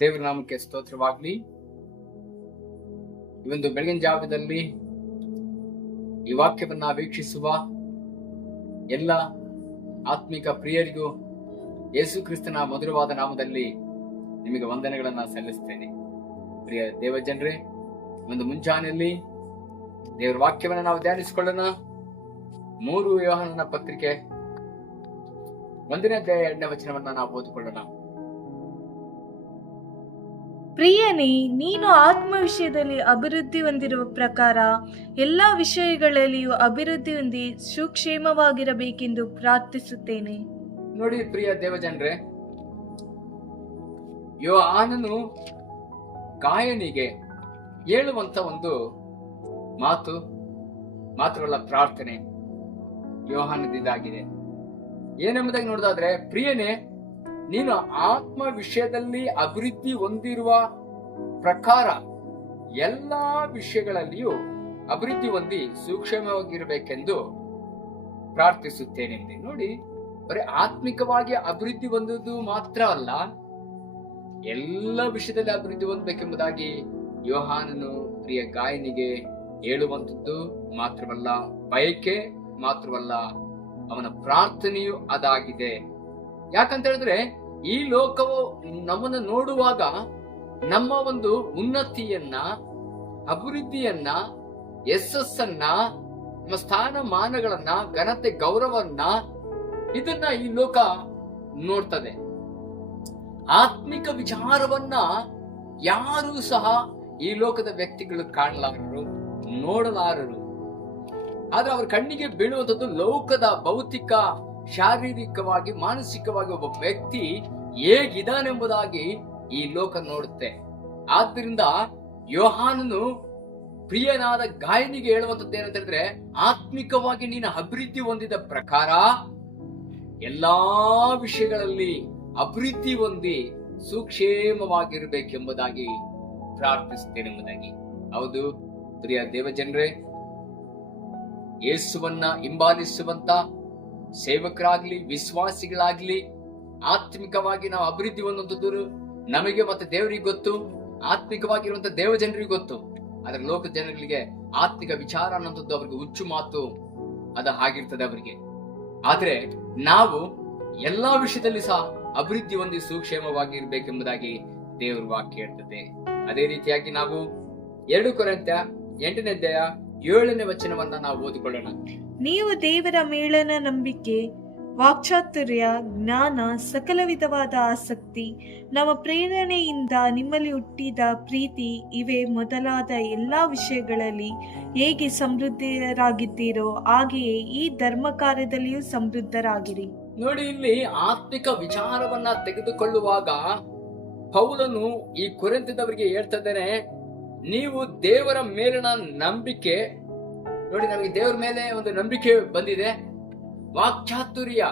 ದೇವರ ನಾಮಕ್ಕೆ ಸ್ತೋತ್ರವಾಗ್ಲಿ. ಈ ಒಂದು ಬೆಳಗಿನ ಜಾವದಲ್ಲಿ ಈ ವಾಕ್ಯವನ್ನ ವೀಕ್ಷಿಸುವ ಎಲ್ಲ ಆತ್ಮಿಕ ಪ್ರಿಯರಿಗೂ ಯೇಸು ಕ್ರಿಸ್ತನ ಮಧುರವಾದ ನಾಮದಲ್ಲಿ ನಿಮಗೆ ವಂದನೆಗಳನ್ನ ಸಲ್ಲಿಸ್ತೇನೆ ಪ್ರಿಯ ದೇವಜನರೇ ಒಂದು ಮುಂಜಾನೆಯಲ್ಲಿ ದೇವರ ವಾಕ್ಯವನ್ನು ನಾವು ಧ್ಯಾನಿಸಿಕೊಳ್ಳೋಣ. ಮೂರು ವ್ಯವಹಾರನ ಪತ್ರಿಕೆ ಒಂದನೇ ಅಧ್ಯಾಯ ಎರಡನೇ ವಚನವನ್ನ ನಾವು ಓದಿಕೊಳ್ಳೋಣ. ಪ್ರಿಯನೇ, ನೀನು ಆತ್ಮ ವಿಷಯದಲ್ಲಿ ಅಭಿವೃದ್ಧಿ ಹೊಂದಿರುವ ಪ್ರಕಾರ ಎಲ್ಲ ವಿಷಯಗಳಲ್ಲಿಯೂ ಅಭಿವೃದ್ಧಿ ಹೊಂದಿ ಸುಕ್ಷೇಮವಾಗಿರಬೇಕೆಂದು ಪ್ರಾರ್ಥಿಸುತ್ತೇನೆ. ನೋಡಿ ಪ್ರಿಯ ದೇವಜನರೇ ಯೋ ಆನನು ಗಾಯನಿಗೆ ಹೇಳುವಂತ ಒಂದು ಮಾತು, ಮಾತ್ರವಲ್ಲ ಪ್ರಾರ್ಥನೆ ಯೋಹಾನದಿಂದಾಗಿದೆ ಏನೆಂಬುದಾಗಿ ನೋಡೋದಾದ್ರೆ ಪ್ರಿಯನೇ ನೀನು ಆತ್ಮ ವಿಷಯದಲ್ಲಿ ಅಭಿವೃದ್ಧಿ ಹೊಂದಿರುವ ಪ್ರಕಾರ ಎಲ್ಲ ವಿಷಯಗಳಲ್ಲಿಯೂ ಅಭಿವೃದ್ಧಿ ಹೊಂದಿ ಸೂಕ್ಷ್ಮವಾಗಿರಬೇಕೆಂದು ಪ್ರಾರ್ಥಿಸುತ್ತೇನೆ. ನೋಡಿ, ಬರೀ ಆತ್ಮಿಕವಾಗಿ ಅಭಿವೃದ್ಧಿ ಹೊಂದುವುದು ಮಾತ್ರ ಅಲ್ಲ, ಎಲ್ಲ ವಿಷಯದಲ್ಲಿ ಅಭಿವೃದ್ಧಿ ಹೊಂದಬೇಕೆಂಬುದಾಗಿ ಯೋಹಾನನು ಪ್ರಿಯ ಗಾಯನಿಗೆ ಹೇಳುವಂಥದ್ದು ಮಾತ್ರವಲ್ಲ, ಬಯಕೆ ಮಾತ್ರವಲ್ಲ, ಅವನ ಪ್ರಾರ್ಥನೆಯು ಅದಾಗಿದೆ. ಯಾಕಂತ ಹೇಳಿದ್ರೆ ಈ ಲೋಕವು ನಮ್ಮನ್ನು ನೋಡುವಾಗ ನಮ್ಮ ಒಂದು ಉನ್ನತಿಯನ್ನ, ಅಭಿವೃದ್ಧಿಯನ್ನ, ಯಶಸ್ಸನ್ನ, ನಮ್ಮ ಸ್ಥಾನಮಾನಗಳನ್ನ, ಘನತೆ, ಗೌರವನ್ನ ಇದನ್ನ ಈ ಲೋಕ ನೋಡ್ತದೆ. ಆತ್ಮಿಕ ವಿಚಾರವನ್ನ ಯಾರೂ ಸಹ ಈ ಲೋಕದ ವ್ಯಕ್ತಿಗಳು ಕಾಣಲಾರರು, ನೋಡಲಾರರು. ಆದ್ರೆ ಅವ್ರ ಕಣ್ಣಿಗೆ ಬೀಳುವಂಥದ್ದು ಲೋಕದ ಭೌತಿಕ ಶಾರೀರಿಕವಾಗಿ, ಮಾನಸಿಕವಾಗಿ ಒಬ್ಬ ವ್ಯಕ್ತಿ ಹೇಗಿದಾನೆಂಬುದಾಗಿ ಈ ಲೋಕ ನೋಡುತ್ತೆ. ಆದ್ದರಿಂದ ಯೋಹಾನನು ಪ್ರಿಯನಾದ ಗಾಯನಿಗೆ ಹೇಳುವಂಥದ್ದು ಏನಂತ ಹೇಳಿದ್ರೆ, ಆತ್ಮಿಕವಾಗಿ ನೀನು ಅಭಿವೃದ್ಧಿ ಹೊಂದಿದ ಪ್ರಕಾರ ಎಲ್ಲಾ ವಿಷಯಗಳಲ್ಲಿ ಅಭಿವೃದ್ಧಿ ಹೊಂದಿ ಸುಕ್ಷೇಮವಾಗಿರಬೇಕೆಂಬುದಾಗಿ ಪ್ರಾರ್ಥಿಸುತ್ತೇನೆ ಎಂಬುದಾಗಿ. ಹೌದು, ಪ್ರಿಯ ದೇವಜನರೇ, ಯೇಸುವನ್ನ ಹಿಂಬಾಲಿಸುವಂತ ಸೇವಕರಾಗ್ಲಿ, ವಿಶ್ವಾಸಿಗಳಾಗ್ಲಿ, ಆತ್ಮಿಕವಾಗಿ ನಾವು ಅಭಿವೃದ್ಧಿ ಹೊಂದುವಂಥದ್ದು ನಮಗೆ ಮತ್ತೆ ದೇವರಿಗೆ ಗೊತ್ತು ಆತ್ಮಿಕವಾಗಿರುವಂತ ದೇವ ಜನರಿಗೆ ಗೊತ್ತು. ಆದ್ರೆ ಲೋಕ ಜನಗಳಿಗೆ ಆತ್ಮಿಕ ವಿಚಾರ ಅನ್ನೋಂಥದ್ದು ಅವ್ರಿಗೆ ಹುಚ್ಚು ಮಾತು, ಅದು ಹಾಗಿರ್ತದೆ ಅವರಿಗೆ. ಆದ್ರೆ ನಾವು ಎಲ್ಲಾ ವಿಷಯದಲ್ಲಿ ಸಹ ಅಭಿವೃದ್ಧಿ ಹೊಂದಿ ಸುಕ್ಷೇಮವಾಗಿ ಇರಬೇಕೆಂಬುದಾಗಿ ದೇವರ ವಾಕ್ಯ ಹೇಳ್ತದೆ. ಅದೇ ರೀತಿಯಾಗಿ ನಾವು ಎರಡು ಕೊರಂತ ಎಂಟನೇ ಅಧ್ಯಾಯ ಏಳನೇ ವಚನವನ್ನ ನಾವು ಓದಿಕೊಳ್ಳೋಣ. ನೀವು ದೇವರ ಮೇಳನ ನಂಬಿಕೆ, ವಾಕ್ಚಾತುರ್ಯ, ಜ್ಞಾನ ಸಕಲ ವಿಧವಾದ ಆಸಕ್ತಿ, ನಮ್ಮ ಪ್ರೇರಣೆಯಿಂದ ನಿಮ್ಮಲ್ಲಿ ಹುಟ್ಟಿದ ಪ್ರೀತಿ ಇವೆ ಮೊದಲಾದ ಎಲ್ಲ ವಿಷಯಗಳಲ್ಲಿ ಹೇಗೆ ಸಮೃದ್ಧರಾಗಿದ್ದೀರೋ ಹಾಗೆಯೇ ಈ ಧರ್ಮ ಕಾರ್ಯದಲ್ಲಿಯೂ ಸಮೃದ್ಧರಾಗಿರಿ. ನೋಡಿ, ಇಲ್ಲಿ ಆತ್ಮಿಕ ವಿಚಾರವನ್ನ ತೆಗೆದುಕೊಳ್ಳುವಾಗ ಪೌಲನು ಈ ಕುರಿತದವರಿಗೆ ಹೇಳ್ತದೇನೆ ನೀವು ದೇವರ ಮೇಲಿನ ನಂಬಿಕೆ ನೋಡಿ ನಮಗೆ ದೇವ್ರ ಮೇಲೆ ಒಂದು ನಂಬಿಕೆ ಬಂದಿದೆ. ವಾಕ್ಚಾತುರ್ಯ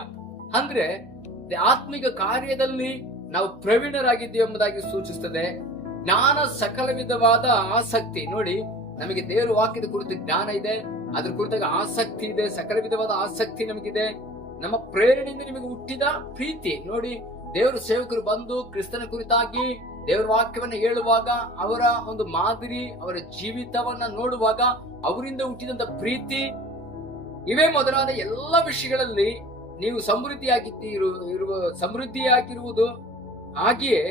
ಅಂದ್ರೆ ಆತ್ಮಿಕ ಕಾರ್ಯದಲ್ಲಿ ನಾವು ಪ್ರವೀಣರಾಗಿದ್ದೀವಿ ಎಂಬುದಾಗಿ ಸೂಚಿಸುತ್ತದೆ. ಜ್ಞಾನ ಸಕಲ ವಿಧವಾದ ಆಸಕ್ತಿ. ನೋಡಿ, ನಮಗೆ ದೇವರ ವಾಕ್ಯದ ಕುರಿತು ಜ್ಞಾನ ಇದೆ. ಅದ್ರ ಕುರಿತಾಗ ಆಸಕ್ತಿ ಇದೆ, ಸಕಲ ವಿಧವಾದ ಆಸಕ್ತಿ ನಮಗಿದೆ. ನಮ್ಮ ಪ್ರೇರಣೆಯಿಂದ ನಿಮಗೆ ಹುಟ್ಟಿದ ಪ್ರೀತಿ. ನೋಡಿ, ದೇವರ ಸೇವಕರು ಬಂದು ಕ್ರಿಸ್ತನ ಕುರಿತಾಗಿ ದೇವರ ವಾಕ್ಯವನ್ನ ಹೇಳುವಾಗ, ಅವರ ಒಂದು ಮಾದರಿ, ಅವರ ಜೀವಿತವನ್ನ ನೋಡುವಾಗ, ಅವರಿಂದ ಹುಟ್ಟಿದಂತ ಪ್ರೀತಿ, ಇವೇ ಮೊದಲಾದ ಎಲ್ಲ ವಿಷಯಗಳಲ್ಲಿ ನೀವು ಸಮೃದ್ಧಿಯಾಗಿ ಇರುವ, ಸಮೃದ್ಧಿಯಾಗಿರುವುದು ಹಾಗೆಯೇ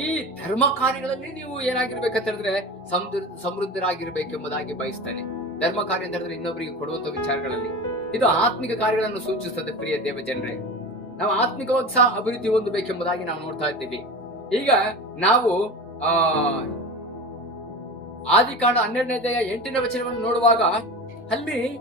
ಈ ಧರ್ಮ ಕಾರ್ಯಗಳಲ್ಲಿ ನೀವು ಏನಾಗಿರ್ಬೇಕಂತ ಹೇಳಿದ್ರೆ ಸಮೃದ್ಧ ಸಮೃದ್ಧರಾಗಿರ್ಬೇಕೆಂಬುದಾಗಿ ಬಯಸ್ತಾನೆ. ಧರ್ಮ ಕಾರ್ಯ ಅಂತ ಹೇಳಿದ್ರೆ ಇನ್ನೊಬ್ಬರಿಗೆ ಕೊಡುವಂತ ವಿಚಾರಗಳಲ್ಲಿ. ಇದು ಆತ್ಮಿಕ ಕಾರ್ಯಗಳನ್ನು ಸೂಚಿಸುತ್ತದೆ, ಪ್ರಿಯ ದೇವ ಜನರೇ ನಾವು ಆತ್ಮಿಕವಾಗಿ ಸಹ ಅಭಿವೃದ್ಧಿ ಹೊಂದಬೇಕೆಂಬುದಾಗಿ ನಾವು ನೋಡ್ತಾ ಇದ್ದೀವಿ. ಈಗ ನಾವು ಆ ಆದಿಕಾಂಡ ಹನ್ನೆರಡನೇ ಎಂಟನೇ ವಚನವನ್ನು ನೋಡುವಾಗ ಅಲ್ಲಿ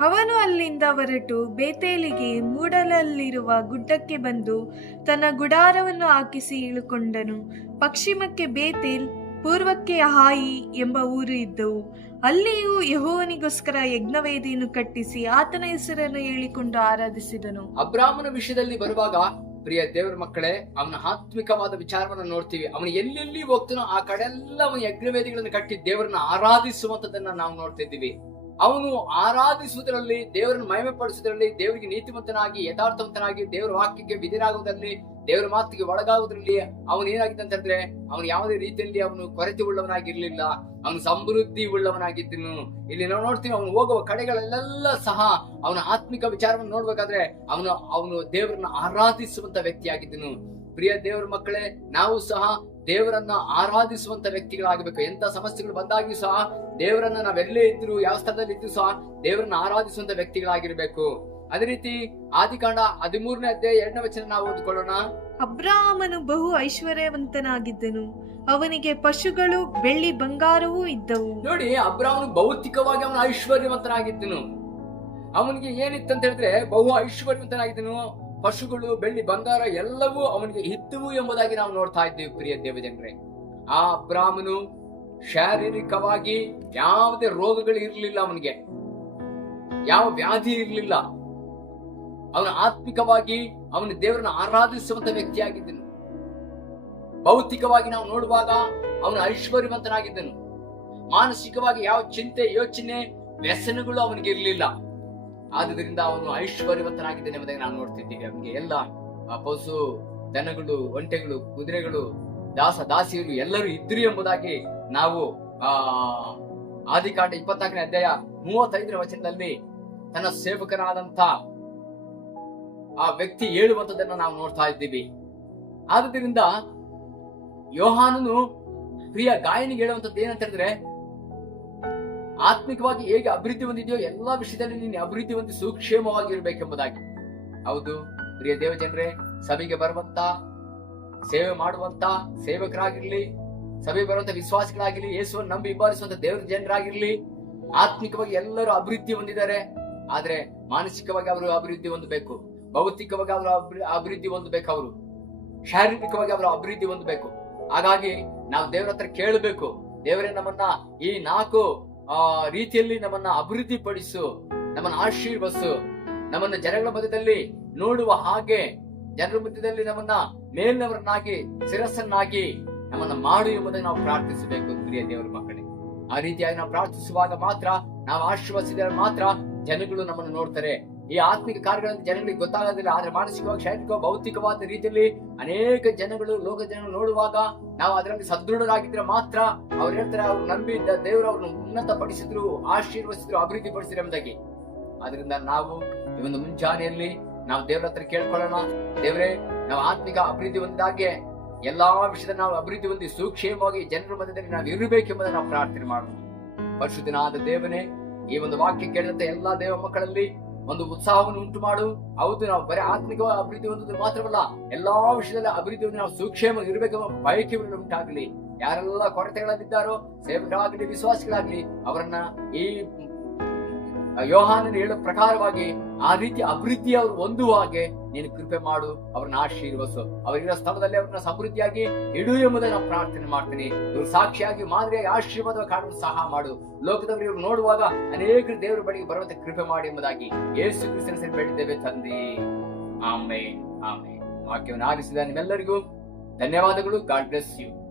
ಅವನು ಅಲ್ಲಿಂದ ಹೊರಟು ಬೇತೇಲಿಗೆ ಮೂಡಲಲ್ಲಿರುವ ಗುಡ್ಡಕ್ಕೆ ಬಂದು ತನ್ನ ಗುಡಾರವನ್ನು ಹಾಕಿಸಿ ಇಳುಕೊಂಡನು. ಪಶ್ಚಿಮಕ್ಕೆ ಬೇತೇಲ್ ಪೂರ್ವಕ್ಕೆ ಹಾಯಿ ಎಂಬ ಊರು ಇದ್ದವು. ಅಲ್ಲಿಯೂ ಯಹೋವನಿಗೋಸ್ಕರ ಯಜ್ಞವೇದಿಯನ್ನು ಕಟ್ಟಿಸಿ ಆತನ ಹೆಸರನ್ನು ಹೇಳಿಕೊಂಡು ಆರಾಧಿಸಿದನು. ಅಬ್ರಾಹ್ಮನ ವಿಷಯದಲ್ಲಿ ಬರುವಾಗ ಪ್ರಿಯ ದೇವರ ಮಕ್ಕಳೇ, ಅವನ ಆತ್ಮಿಕವಾದ ವಿಚಾರವನ್ನ ನೋಡ್ತೀವಿ. ಅವನು ಎಲ್ಲೆಲ್ಲಿ ಹೋಗ್ತಾನೋ ಆ ಕಡೆ ಎಲ್ಲ ಅವನ ಯಜ್ಞವೇದಿಗಳನ್ನು ಕಟ್ಟಿ ದೇವರನ್ನ ಆರಾಧಿಸುವಂತದನ್ನ ನಾವು ನೋಡ್ತಿದ್ದೀವಿ ಅವನು ಆರಾಧಿಸುವುದರಲ್ಲಿ, ದೇವರನ್ನು ಮಹಿಮೆ ಪಡಿಸುವುದರಲ್ಲಿ ದೇವರಿಗೆ ನೀತಿವಂತನಾಗಿ, ಯಥಾರ್ಥವಂತನಾಗಿ ದೇವರ ವಾಕ್ಯಕ್ಕೆ ವಿಧಿರಾಗುವುದರಲ್ಲಿ ದೇವರ ಮಾತಿಗೆ ಒಳಗಾಗುವುದರಲ್ಲಿ ಅವನು ಅಂತಂದ್ರೆ ಅವನು ಯಾವುದೇ ರೀತಿಯಲ್ಲಿ ಅವನು ಕೊರತೆ ಉಳ್ಳವನಾಗಿರ್ಲಿಲ್ಲ ಅವನು ಸಮೃದ್ಧಿ ಉಳ್ಳವನಾಗಿದ್ದನು ಇಲ್ಲಿ ನಾವು ನೋಡ್ತೀವಿ, ಅವನು ಹೋಗುವ ಕಡೆಗಳಲ್ಲೆಲ್ಲ ಸಹ ಅವನ ಆತ್ಮಿಕ ವಿಚಾರವನ್ನು ನೋಡ್ಬೇಕಾದ್ರೆ ಅವನು ಅವನು ದೇವರನ್ನ ಆರಾಧಿಸುವಂತ ವ್ಯಕ್ತಿಯಾಗಿದ್ದನು. ಪ್ರಿಯ ದೇವರ ಮಕ್ಕಳೇ, ನಾವು ಸಹ ದೇವರನ್ನ ಆರಾಧಿಸುವಂತ ವ್ಯಕ್ತಿಗಳಾಗಬೇಕು. ಎಂತ ಸಮಸ್ಯೆಗಳು ಬಂದಾಗ್ಯೂ ಸಹ ದೇವರನ್ನ ನಾವೆಲ್ಲೇ ಇದ್ರು, ಯಾವ ಸ್ಥಳದಲ್ಲಿ ಇದ್ರು ಸಹ ದೇವರನ್ನ ಆರಾಧಿಸುವಂತ ವ್ಯಕ್ತಿಗಳಾಗಿರ್ಬೇಕು. ಅದೇ ರೀತಿ ಆದಿಕಾಂಡ ಹದಿಮೂರನೇ ಅಧ್ಯಾಯ ಎರಡನೇ ವಚನ ನಾವು ಓದ್ಕೊಳ್ಳೋಣ. ಅಬ್ರಾಹ್ಮನು ಬಹು ಐಶ್ವರ್ಯವಂತನಾಗಿದ್ದನು. ಅವನಿಗೆ ಪಶುಗಳು ಬೆಳ್ಳಿ ಬಂಗಾರವೂ ಇದ್ದವು. ನೋಡಿ ಅಬ್ರಾಹ್ಮನು ಭೌತಿಕವಾಗಿ ಅವನು ಐಶ್ವರ್ಯವಂತನಾಗಿದ್ದನು. ಅವನಿಗೆ ಏನಿತ್ತು ಅಂತ ಹೇಳಿದ್ರೆ ಬಹು ಐಶ್ವರ್ಯವಂತನಾಗಿದ್ದನು. ಪಶುಗಳು ಬೆಳ್ಳಿ ಬಂಗಾರ ಎಲ್ಲವೂ ಅವನಿಗೆ ಇದ್ದವು ಎಂಬುದಾಗಿ ನಾವು ನೋಡ್ತಾ ಇದ್ದೇವೆ ಪ್ರಿಯ ದೇವಜನರೇ. ಆ ಅಬ್ರಾಹ್ಮನು ಶಾರೀರಿಕವಾಗಿ ಯಾವುದೇ ರೋಗಗಳು ಇರಲಿಲ್ಲ ಅವನಿಗೆ. ಯಾವ ವ್ಯಾಧಿ ಇರಲಿಲ್ಲ. ಅವನು ಆತ್ಮಿಕವಾಗಿ ಅವನು ದೇವರನ್ನು ಆರಾಧಿಸುವಂತ ವ್ಯಕ್ತಿಯಾಗಿದ್ದನು. ಭೌತಿಕವಾಗಿ ನಾವು ನೋಡುವಾಗ ಅವನು ಐಶ್ವರ್ಯವಂತನಾಗಿದ್ದನು. ಮಾನಸಿಕವಾಗಿ ಯಾವ ಚಿಂತೆ, ಯೋಚನೆ, ವ್ಯಸನಗಳು ಅವನಿಗೆ ಇರಲಿಲ್ಲ. ಆದುದರಿಂದ ಅವನು ಐಶ್ವರ್ಯವಂತನಾಗಿದ್ದಾನೆ ಎಂಬುದಾಗಿ ನಾವು ನೋಡ್ತಿದ್ದೀವಿ. ಅವನಿಗೆ ಎಲ್ಲ ಪಶು, ದನಗಳು, ಒಂಟೆಗಳು, ಕುದುರೆಗಳು, ದಾಸ, ದಾಸಿಯರು ಎಲ್ಲರೂ ಇದ್ರಿ ಎಂಬುದಾಗಿ ನಾವು, ಆ, ಆದಿಕಾಂಡ ಇಪ್ಪತ್ನಾಲ್ಕನೇ ಅಧ್ಯಾಯ ಮೂವತ್ತೈದನೇ ವಚನದಲ್ಲಿ ತನ್ನ ಸೇವಕನಾದಂತ ಆ ವ್ಯಕ್ತಿ ಹೇಳುವಂತದನ್ನ ನಾವು ನೋಡ್ತಾ ಇದ್ದೀವಿ. ಆದುದರಿಂದ ಯೋಹಾನನು ಪ್ರಿಯ ಗಾಯನಿಗೆ ಹೇಳುವಂತದ್ದು ಏನಂತ ಹೇಳಿದ್ರೆ, ಆತ್ಮಿಕವಾಗಿ ಹೇಗೆ ಅಭಿವೃದ್ಧಿ ಹೊಂದಿದೆಯೋ ಎಲ್ಲಾ ವಿಷಯದಲ್ಲಿ ನೀನು ಅಭಿವೃದ್ಧಿ ಹೊಂದಿ ಸುಕ್ಷೇಮವಾಗಿ ಇರಬೇಕೆಂಬುದಾಗಿ ಹೌದು, ಪ್ರಿಯ ದೇವಜನರೇ, ಸಭೆಗೆ ಬರುವಂತ ಸೇವೆ ಮಾಡುವಂತ ಸೇವಕರಾಗಿರ್ಲಿ, ಸಭೆಗೆ ಬರುವಂತ ವಿಶ್ವಾಸಿಗಳಾಗಿರ್ಲಿ, ಯೇಸುವನ್ನು ನಂಬಿ ಹಿಂಬಾಲಿಸುವಂತ ದೇವರ ಜನರಾಗಿರ್ಲಿ, ಆತ್ಮಿಕವಾಗಿ ಎಲ್ಲರೂ ಅಭಿವೃದ್ಧಿ ಹೊಂದಿದ್ದಾರೆ. ಆದ್ರೆ ಮಾನಸಿಕವಾಗಿ ಅವರು ಅಭಿವೃದ್ಧಿ ಹೊಂದಬೇಕು. ಭೌತಿಕವಾಗಿ ಅವರ ಅಭಿ- ಅಭಿವೃದ್ಧಿ ಹೊಂದಬೇಕು ಅವರು. ಶಾರೀರಿಕವಾಗಿ ಅವರ ಅಭಿವೃದ್ಧಿ ಹೊಂದಬೇಕು. ಹಾಗಾಗಿ ನಾವು ದೇವರ ಹತ್ರ ಕೇಳಬೇಕು. ದೇವರೇ ನಮ್ಮನ್ನ ಈ ನಾಲ್ಕು, ಆ, ರೀತಿಯಲ್ಲಿ ನಮ್ಮನ್ನ ಅಭಿವೃದ್ಧಿ ಪಡಿಸು ನಮ್ಮನ್ನ ಆಶೀರ್ವಸು. ನಮ್ಮನ್ನ ಜನಗಳ ಮಧ್ಯದಲ್ಲಿ ನೋಡುವ ಹಾಗೆ, ಜನರ ಮಧ್ಯದಲ್ಲಿ ನಮ್ಮನ್ನ ಮೇಲಿನವರನ್ನಾಗಿ, ಶಿರಸ್ಸನ್ನಾಗಿ ನಮ್ಮನ್ನ ಮಾಡು ಎಂಬುದನ್ನು ನಾವು ಪ್ರಾರ್ಥಿಸಬೇಕು ಪ್ರಿಯ ದೇವರ ಮಕ್ಕಳೇ. ಆ ರೀತಿಯಾಗಿ ನಾವು ಪ್ರಾರ್ಥಿಸುವಾಗ ಮಾತ್ರ, ನಾವು ಆಶೀರ್ವಸಿದರೆ ಮಾತ್ರ ಜನಗಳು ನಮ್ಮನ್ನು ನೋಡ್ತಾರೆ. ಈ ಆತ್ಮಿಕ ಕಾರ್ಯಗಳನ್ನು ಜನಗಳಿಗೆ ಗೊತ್ತಾಗೋದಿಲ್ಲ, ಆದ್ರೆ ಮಾನಸಿಕವಾಗಿ ಶಾರೀರಿಕ ಭೌತಿಕವಾದ ರೀತಿಯಲ್ಲಿ ಅನೇಕ ಜನಗಳು, ಲೋಕ ಜನಗಳು ನೋಡುವಾಗ ನಾವು ಅದರಲ್ಲಿ ಸದೃಢರಾಗಿದ್ರೆ ಮಾತ್ರ ಅವ್ರು ಹೇಳ್ತಾರೆ, ಅವ್ರು ನಂಬಿದ್ದ ದೇವರು ಅವ್ರನ್ನ ಉನ್ನತ ಪಡಿಸಿದ್ರು ಆಶೀರ್ವಸಿದ್ರು ಅಭಿವೃದ್ಧಿ ಪಡಿಸಿದ್ರು ಎಂಬುದಾಗಿ. ಅದರಿಂದ ನಾವು ಈ ಒಂದು ಮುಂಜಾನೆಯಲ್ಲಿ ನಾವು ದೇವರ ಹತ್ರ ಕೇಳ್ಕೊಳ್ಳೋಣ. ದೇವರೇ, ನಾವು ಆತ್ಮಿಕ ಅಭಿವೃದ್ಧಿ ಹೊಂದಾಗೆ ಎಲ್ಲಾ ವಿಷಯದ ನಾವು ಅಭಿವೃದ್ಧಿ ಹೊಂದಿ ಸುಕ್ಷೇಮವಾಗಿ ಜನರ ಮಧ್ಯದಲ್ಲಿ ನಾವು ಇರಬೇಕೆಂಬುದನ್ನು ನಾವು ಪ್ರಾರ್ಥನೆ ಮಾಡೋಣ. ಪರಿಶುದ್ಧನಾದ ದೇವನೇ, ಈ ಒಂದು ವಾಕ್ಯ ಕೇಳಿದಂತ ಎಲ್ಲಾ ದೇವ ಮಕ್ಕಳಲ್ಲಿ ಒಂದು ಉತ್ಸಾಹವನ್ನು ಉಂಟು ಮಾಡು ಹೌದು ನಾವು ಬರೀ ಆತ್ಮಿಕ ಅಭಿವೃದ್ಧಿ ಹೊಂದೋದು ಮಾತ್ರವಲ್ಲ, ಎಲ್ಲಾ ವಿಷಯದಲ್ಲಿ ಅಭಿವೃದ್ಧಿ ನಾವು ಸೂಕ್ಷ್ಮ ಇರಬೇಕೆಂಬ ಬಯಕೆ ಉಂಟಾಗಲಿ. ಯಾರೆಲ್ಲ ಕೊರತೆಗಳಲ್ಲಿದ್ದಾರೋ, ಸೇವಕರಾಗಲಿ, ವಿಶ್ವಾಸಿಗಳಾಗ್ಲಿ, ಅವರನ್ನ ಈ ಯೋಹಾನನು ಹೇಳೋ ಪ್ರಕಾರವಾಗಿ ಆ ರೀತಿ ಅಭಿವೃದ್ಧಿ ಅವರು ಹೊಂದುವ ಹಾಗೆ ನೀನು ಕೃಪೆ ಮಾಡು, ಅವ್ರನ್ನ ಆಶೀರ್ವಸು. ಅವರಿರೋ ಸ್ಥಳದಲ್ಲಿ ಅವ್ರನ್ನ ಸಮೃದ್ಧಿಯಾಗಿ ಇಡು ಎಂಬುದನ್ನು ಪ್ರಾರ್ಥನೆ ಮಾಡ್ತೀನಿ. ಇವರು ಸಾಕ್ಷಿಯಾಗಿ ಮಾದರಿಯಾಗಿ ಆಶೀರ್ವಾದ ಕಾಣಲು ಸಹ ಮಾಡು. ಲೋಕದವರು ಇವ್ರು ನೋಡುವಾಗ ಅನೇಕ ದೇವರ ಬಳಿಗೆ ಬರುವಂತೆ ಕೃಪೆ ಮಾಡಿ ಎಂಬುದಾಗಿ ಯೇಸು ಕ್ರಿಸ್ತನ ಸರಿ ಬೇಡಿದ್ದೇವೆ ತಂದೆ. ಆಮೆ ಆಮೆ ವಾಕ್ಯವನ್ನು ಆಲಿಸಿದ ನಿಮ್ಮೆಲ್ಲರಿಗೂ ಧನ್ಯವಾದಗಳು. God bless you.